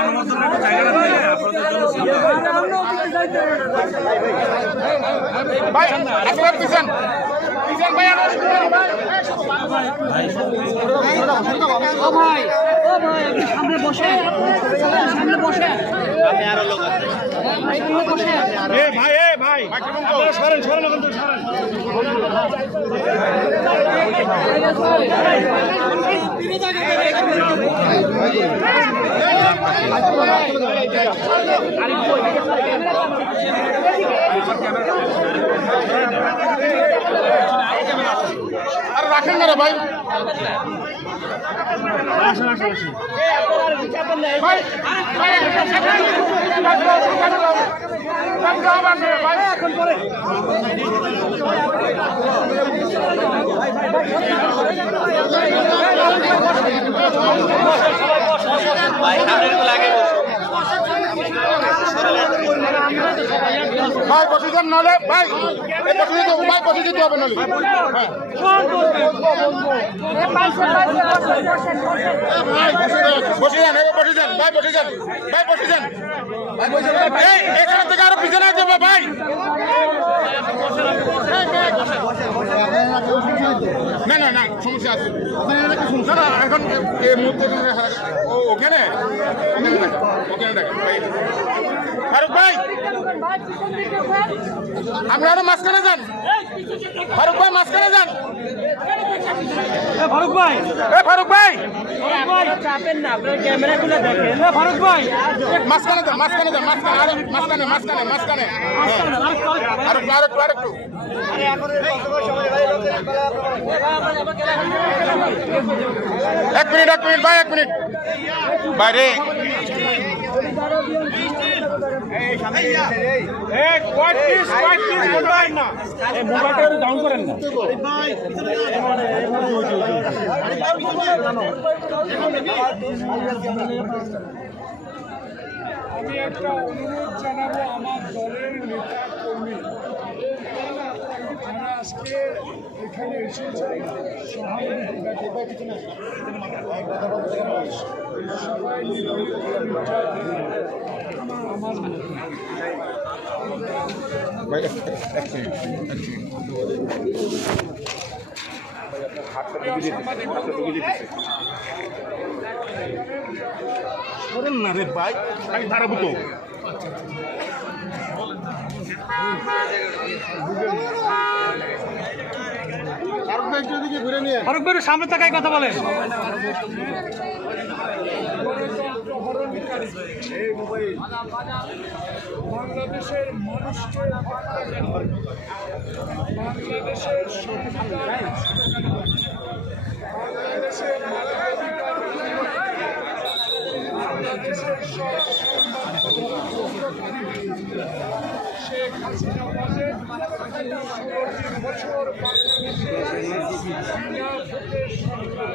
অনুমোদনের জায়গাটা আপনাদের জন্য ভাই একবার পিছন পিছন ভাই ও ভাই ও ভাই আপনি সামনে বসে সামনে বসে আমি আরও লোক বসে এ ভাই এ ভাই সরেন সরেন ওখান থেকে সরেন আরে রাখেন না রে ভাই। ভাই বসে যান নাহলে, ভাই বসে যেতে হবে ভাই, বসে যেতে হবে হ্যাঁ বসে যান বসে যান, ভাই, বসে যান, ভাই, বসে যান। এখান থেকে আরও পিছনে যাবে, ভাই। না না না, সমস্যা আছে। না এখন এই মুহূর্তে ওখানে? ওখানে ওখানে ভাই। ফারুক ভাই আপনারা মাঝখানে যান। ফারুক ভাই মাঝখানে যান। ফারুক ভাই। এ ফারুক ভাই। চাপেন না আপনার ক্যামেরা গুলো দেখেন ফারুক ভাই মাঝখানে যান মাঝখানে। যান মাঝখানে আরে মাঝখানে এক মিনিট এক মিনিট ভাই এক মিনিট। বাইরে আমি একটা অনুরোধ জানাব আমার দলের নেতা কর্মী যারা আজকে এখানে এসেছে সবাই না রে ভাই আমি দাঁড়াবো তো। ফারুক ভাই একটু সামনে তাকায় কথা বলেন। বাংলাদেশের মানুষকে বাংলাদেশের সংবিধান বাংলাদেশের বাংলাদেশের সব শেখ হাসিনা বাজেট ষোলোটি বছর বাংলাদেশে বিনা সরকার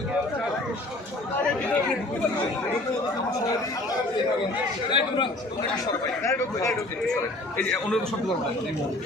অনুরোধ শব্দ